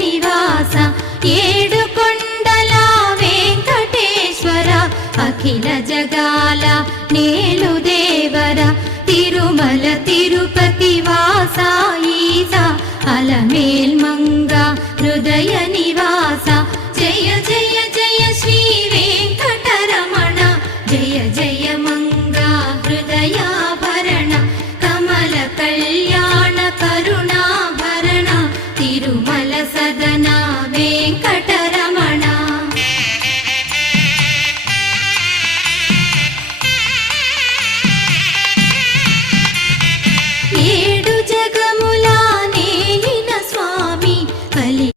నివాస ఏడుకొండల వెంకటేశ్వర అఖిల జగాల నేలు దేవర తిరుమల తిరుపతి వాస ఈస అలమేల్మంగ హృదయ నివాస జయ జయ జయ శ్రీ వెంకటరమణ జయ జయ మంగ హృదయాభరణ కమల కళ్యాణ కరుణాభరణ తిరుమల సదన